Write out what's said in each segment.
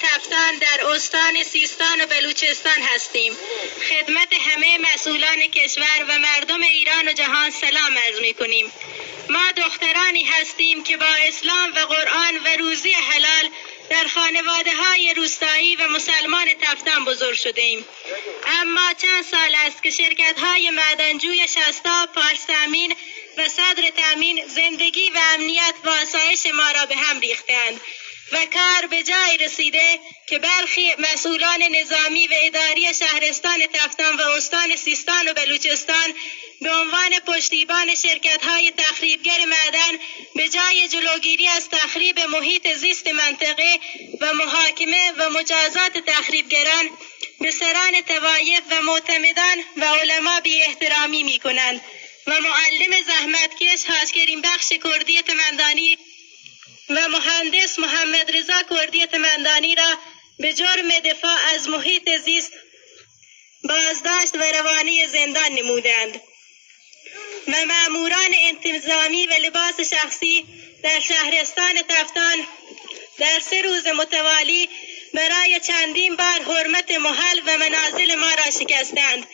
تفتان در استان سیستان و بلوچستان هستیم. خدمت همه مسئولان کشور و مردم ایران و جهان سلام عرض می‌کنیم. ما دخترانی هستیم که با اسلام و قرآن و روزی حلال در خانواده‌های روستایی و مسلمان تفتان بزرگ شدیم. اما چند سال است که شرکت‌های معدنجوی شستا، پارس تامین و صدر تامین زندگی و امنیت و آسایش ما را به هم ریختند و کار به جای رسیده که برخی مسئولان نظامی و اداری شهرستان تفتان و استان سیستان و بلوچستان به عنوان پشتیبان شرکت‌های تخریبگر معدن به جای جلوگیری از تخریب محیط زیست منطقه و محاکمه و مجازات تخریبگران به سران طوایف و معتمدان و علما بی احترامی می کنند و معلم زحمتکش حاج کریم بخش کردی تمندانی و مهندس محمد رضا کردی تمندانی را به جرم دفاع از محیط زیست بازداشت و روانه زندان نمودند و ماموران انتظامی و لباس شخصی در شهرستان تفتان در 3 روز متوالی برای چندین بار حرمت محل و منازل ما را شکستند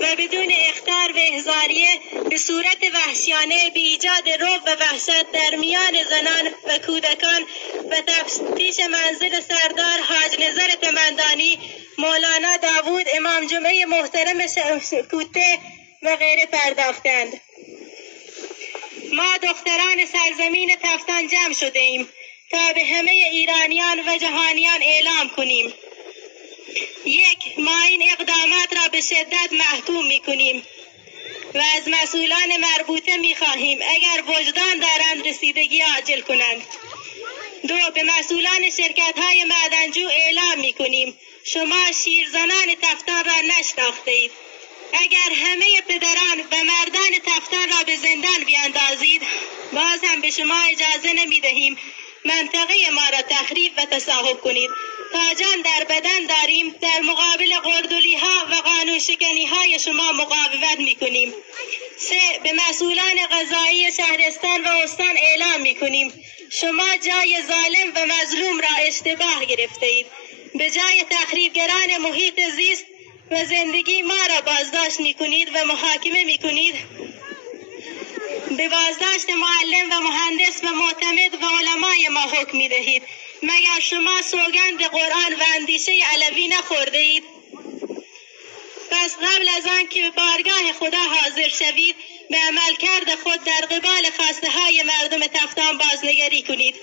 و بدون اخطار و احضاریه به صورت وحشیانه به ایجاد رعب و وحشت در میان زنان و کودکان و تفتیش منزل سردار حاج نظر تمندانی، مولانا داوود امام جمعه محترم کوته و غیره پرداختند. ما دختران سرزمین تفتان جمع شده ایم تا به همه ایرانیان و جهانیان اعلام کنیم: 1. ما این اقدامات را به شدت محکوم می‌کنیم و از مسئولان مربوطه می‌خواهیم اگر وجدان دارند رسیدگی عاجل کنند. 2. به مسئولان شرکت‌های معدنجو اعلام می‌کنیم: شما شیرزنان تفتان را نشناختید. اگر همه پدران و مردان تفتان را به زندان بیاندازید، باز هم به شما اجازه نمی‌دهیم منطقه ما را تخریب و تصاحب کنید. تا جان در بدن داریم در مقابل قردولی‌ها و قانون شکنی‌های شما مقاومت می‌کنیم. 3. به مسئولان قضایی شهرستان و استان اعلام می‌کنیم: شما جای ظالم و مظلوم را اشتباه گرفتید. به جای تخریبگران محیط زیست و زندگی ما را بازداشت می‌کنید و محاکمه می‌کنید. به بازداشت معلم و مهندس و معتمد و علمای ما حکم می‌دهید. مگر شما سوگند قرآن و اندیشه علوی نخورده اید؟ پس قبل از آن که به بارگاه خدا حاضر شوید به عملکرد خود در قبال خواسته های مردم تفتان بازنگری کنید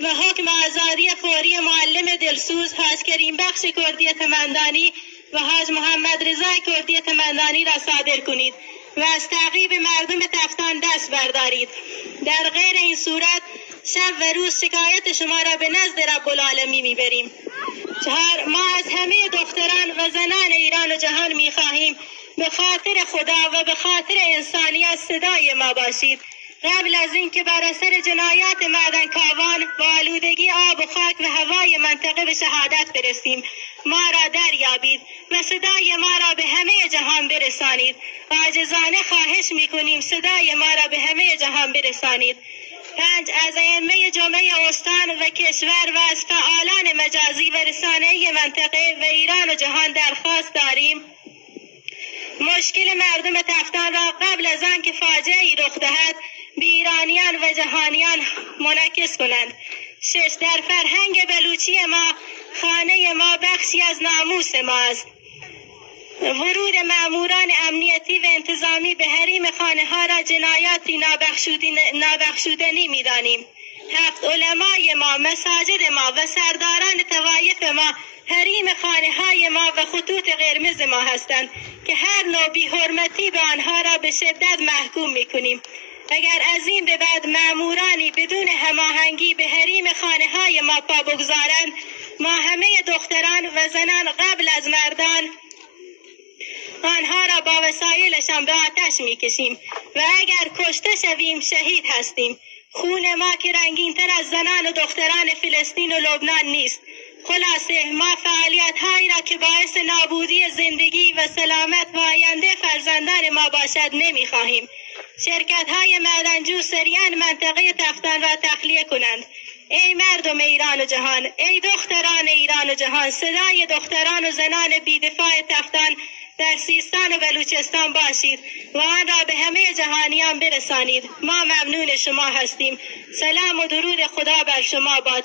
و حکم آزادی فوری معلم دلسوز حاج کریم بخش کردی تمندانی و حاج محمد رضا کردی تمندانی را صادر کنید و از تعقیب مردم تفتان دست بردارید. در غیر این صورت شب و روز شکایت شما را به نزد رب العالمین میبریم. 4. ما از همه دختران و زنان ایران و جهان میخواهیم به خاطر خدا و به خاطر انسانیت صدای ما باشید. قبل از اینکه بر اثر جنایات معدنکاوان و آلودگی آب و خاک و هوای منطقه به شهادت برسیم، ما را دریابید و صدای ما را به همه جهان برسانید. عاجزانه خواهش میکنیم صدای ما را به همه جهان برسانید. 5. از ائمه جمعه استان و کشور و از فعالان مجازی و رسانه‌ای منطقه و ایران و جهان درخواست داریم مشکل مردم تفتان را قبل از آن که فاجعه‌ای رخ دهد به ایرانیان و جهانیان منعکس کنند. 6. در فرهنگ بلوچی ما خانه ما بخشی از ناموس ما است. ورود ماموران امنیتی و انتظامی به حریم خانه ها را جنایاتی نابخشودنی می دانیم. 7. علمای ما، مساجد ما و سرداران طوایف ما حریم خانه های ما و خطوط قرمز ما هستند که هر نوع بی حرمتی به آنها را به شدت محکوم می کنیم. اگر از این به بعد مامورانی بدون هماهنگی به حریم خانه های ما پا بگذارند، ما همه دختران و زنان قبل از مردان آنها را با وسایلشان به آتش میکشیم و اگر کشته شویم شهید هستیم. خون ما که رنگین‌تر از زنان و دختران فلسطین و لبنان نیست. خلاصه ما فعالیت‌هایی را که باعث نابودی زندگی و سلامت و آینده فرزندان ما باشد نمی‌خواهیم. شرکت‌های معدنجو سریعاً منطقه تفتان را تخلیه کنند. ای مردم ایران و جهان، ای دختران ایران و ایران و جهان صدای دختران و زنان بی‌دفاع تفتان در سیستان و بلوچستان باشید و آن را به همه جهانیان برسانید. ما ممنون شما هستیم. سلام و درود خدا بر شما باد.